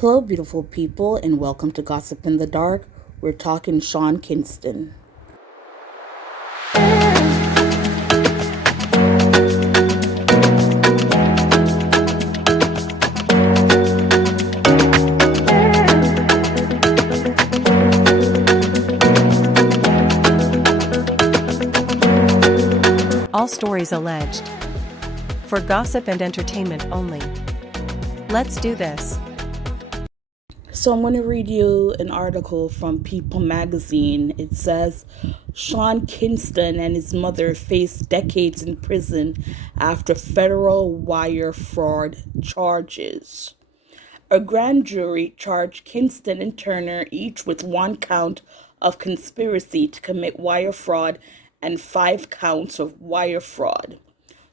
Hello, beautiful people, and welcome to Gossip in the Dark. We're talking Sean Kingston. All stories alleged. For gossip and entertainment only. Let's do this. So, I'm going to read you an article from People magazine. It says Sean Kingston and his mother face decades in prison after federal wire fraud charges. A grand jury charged Kingston and Turner each with one count of conspiracy to commit wire fraud and 5 counts of wire fraud.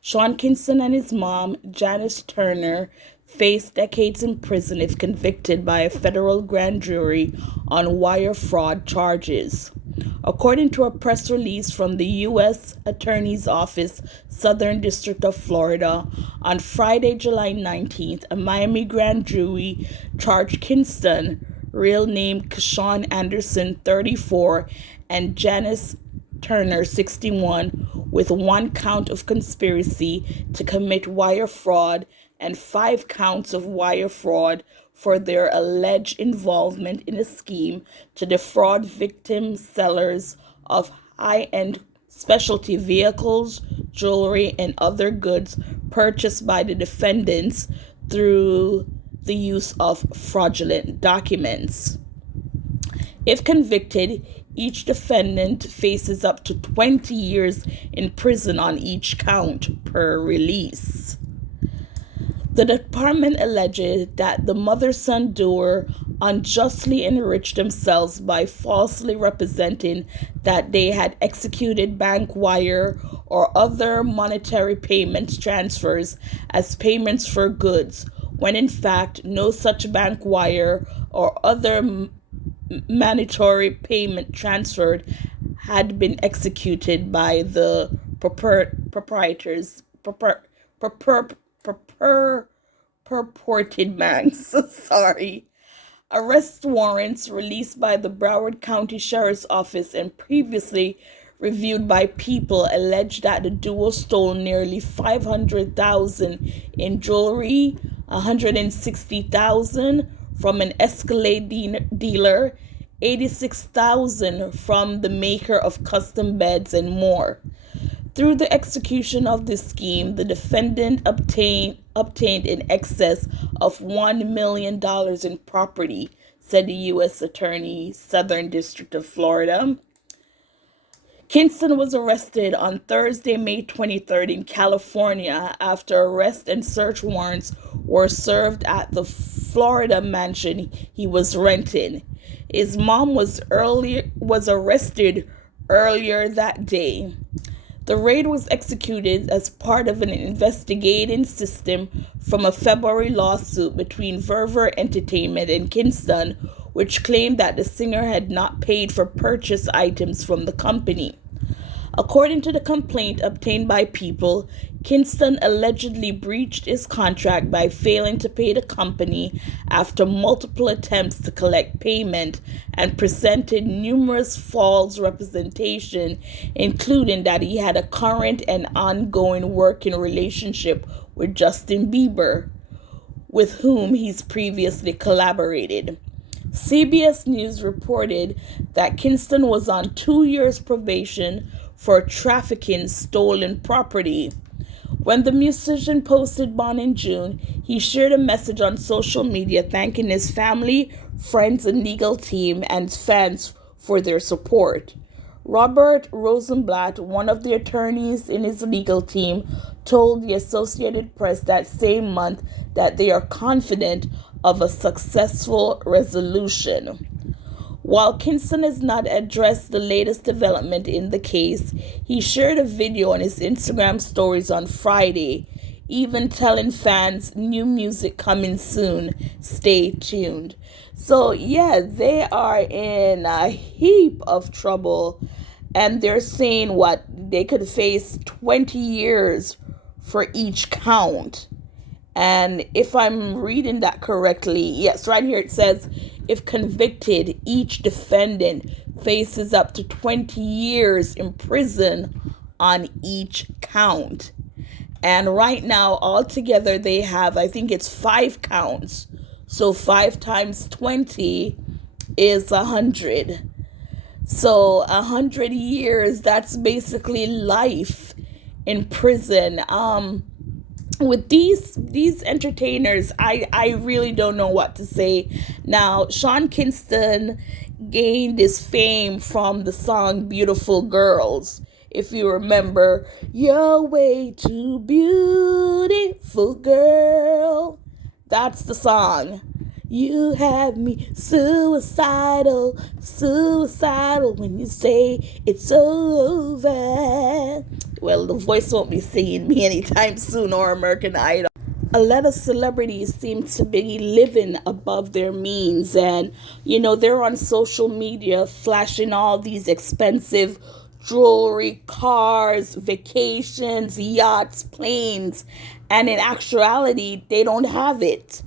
Sean Kingston and his mom, Janice Turner, face decades in prison if convicted by a federal grand jury on wire fraud charges. According to a press release from the U.S. Attorney's Office, Southern District of Florida, on Friday, July 19th, a Miami grand jury charged Kingston, real name Keshawn Anderson, 34, and Janice Turner, 61, with one count of conspiracy to commit wire fraud and 5 counts of wire fraud for their alleged involvement in a scheme to defraud victim sellers of high-end specialty vehicles, jewelry, and other goods purchased by the defendants through the use of fraudulent documents. If convicted, each defendant faces up to 20 years in prison on each count per release. The department alleged that the mother-son duo unjustly enriched themselves by falsely representing that they had executed bank wire or other monetary payments transfers as payments for goods, when in fact no such bank wire or other mandatory payment transferred had been executed by the proprietors purported banks. Sorry. Arrest warrants released by the Broward County Sheriff's Office and previously reviewed by People allege that the duo stole nearly $500,000 in jewelry, $160,000 from an Escalade dealer, $86,000 from the maker of custom beds, and more. Through the execution of this scheme, the defendant obtained in excess of $1 million in property, said the U.S. Attorney, Southern District of Florida. Kingston was arrested on Thursday, May 23rd in California after arrest and search warrants were served at the Florida mansion he was renting. His mom was arrested earlier that day. The raid was executed as part of an investigating system from a February lawsuit between Verver Entertainment and Kingston, which claimed that the singer had not paid for purchased items from the company. According to the complaint obtained by People, Kingston allegedly breached his contract by failing to pay the company after multiple attempts to collect payment and presented numerous false representation, including that he had a current and ongoing working relationship with Justin Bieber, with whom he's previously collaborated. CBS News reported that Kingston was on 2 years probation for trafficking stolen property. When the musician posted bond in June, he shared a message on social media thanking his family, friends, and legal team and fans for their support. Robert Rosenblatt, one of the attorneys in his legal team, told the Associated Press that same month that they are confident of a successful resolution. While Kingston has not addressed the latest development in the case, he shared a video on his Instagram stories on Friday, even telling fans new music coming soon. Stay tuned. So yeah, they are in a heap of trouble, and they're saying what they could face 20 years for each count. And if I'm reading that correctly, yes, right here it says if convicted, each defendant faces up to 20 years in prison on each count. And right now, altogether, they have, I think it's 5 counts. So 5 times 20 is 100. So 100 years, that's basically life in prison. With these entertainers, I really don't know what to say. Now, Sean Kingston gained his fame from the song Beautiful Girls. If you remember, you're way too beautiful, girl. That's the song. You have me suicidal, suicidal when you say it's over. Well, the voice won't be singing me anytime soon, or American Idol. A lot of celebrities seem to be living above their means, and they're on social media flashing all these expensive jewelry, cars, vacations, yachts, planes, and in actuality, they don't have it.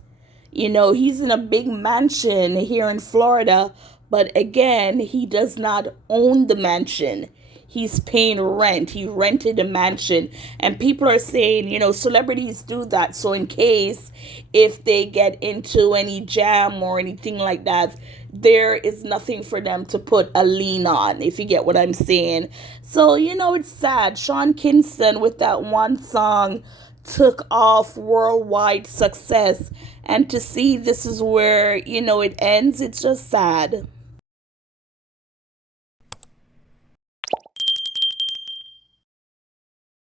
He's in a big mansion here in Florida, but again, he does not own the mansion. He's paying rent. He rented a mansion. And people are saying, celebrities do that. So in case if they get into any jam or anything like that, there is nothing for them to put a lien on, if you get what I'm saying. So, it's sad. Sean Kingston with that one song took off worldwide success. And to see this is where, it ends, it's just sad.